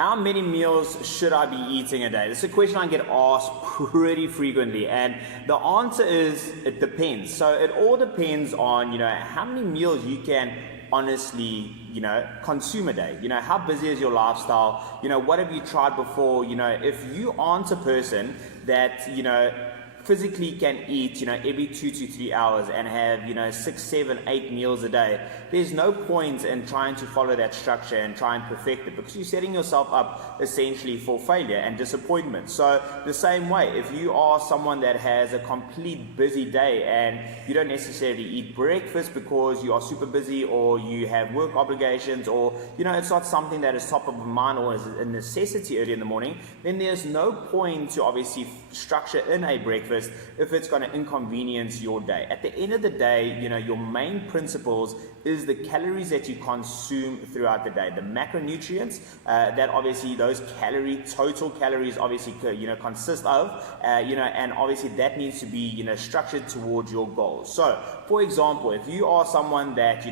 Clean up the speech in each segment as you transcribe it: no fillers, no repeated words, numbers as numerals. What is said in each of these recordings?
How many meals should I be eating a day? This is a question I get asked pretty frequently, and the answer is it depends. So it all depends on, how many meals you can honestly, consume a day. How busy is your lifestyle? What have you tried before? If you aren't a person that, physically can eat, every 2 to 3 hours and have, 6, 7, 8 meals a day, there's no point in trying to follow that structure and try and perfect it, because you're setting yourself up essentially for failure and disappointment. So the same way, if you are someone that has a complete busy day and you don't necessarily eat breakfast because you are super busy or you have work obligations, or it's not something that is top of mind or is a necessity early in the morning, then there's no point to obviously structure in a breakfast if it's going to inconvenience your day. At the end of the day, your main principles is the calories that you consume throughout the day, the macronutrients that obviously those total calories obviously consist of, and obviously that needs to be structured towards your goals. So for example, if you are someone that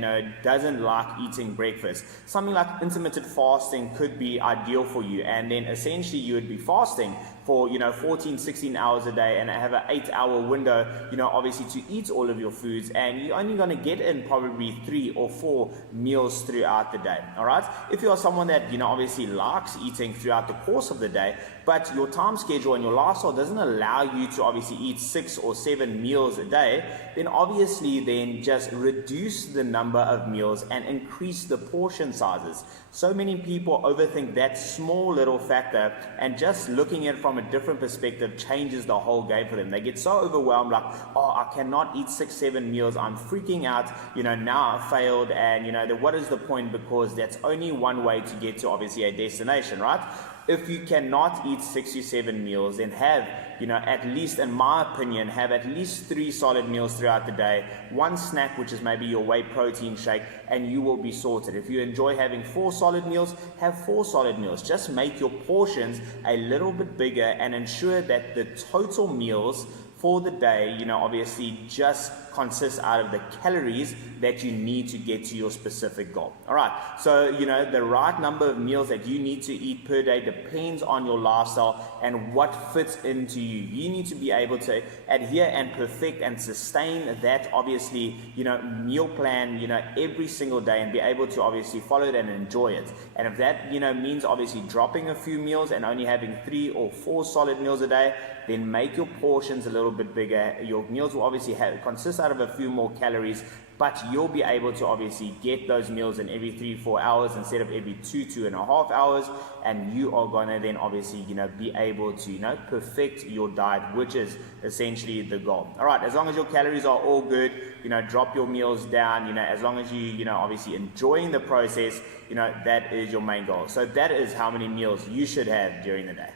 doesn't like eating breakfast, something like intermittent fasting could be ideal for you, and then essentially you would be fasting for 14, 16 hours a day and have an 8-hour window, obviously to eat all of your foods, and you're only going to get in probably 3 or 4 meals throughout the day. All right. If you are someone that obviously likes eating throughout the course of the day, but your time schedule and your lifestyle doesn't allow you to obviously eat 6 or 7 meals a day, then obviously just reduce the number of meals and increase the portion sizes. So many people overthink that small little factor, and just looking at it from a different perspective changes the whole game for them. They get so overwhelmed, like, oh, I cannot eat 6, 7 meals, I'm freaking out, now I failed, and what is the point, because that's only one way to get to obviously a destination, right? If you cannot eat 6 to 7 meals, then have, at least, in my opinion, have at least 3 solid meals throughout the day, 1 snack, which is maybe your whey protein shake, and you will be sorted. If you enjoy having 4 solid meals, have 4 solid meals. Just make your portions a little bit bigger and ensure that the total meals for the day, obviously just consists out of the calories that you need to get to your specific goal. All right. So, the right number of meals that you need to eat per day depends on your lifestyle and what fits into you. You need to be able to adhere and perfect and sustain that, obviously, meal plan, every single day, and be able to obviously follow it and enjoy it. And if that, means obviously dropping a few meals and only having 3 or 4 solid meals a day, then make your portions a little bit bigger. Your meals will obviously consist out of a few more calories, but you'll be able to obviously get those meals in every 3-4 hours instead of every 2.5 hours, and you are going to then obviously be able to perfect your diet, which is essentially the goal. All right, as long as your calories are all good, drop your meals down, as long as you obviously enjoying the process, that is your main goal. So that is how many meals you should have during the day.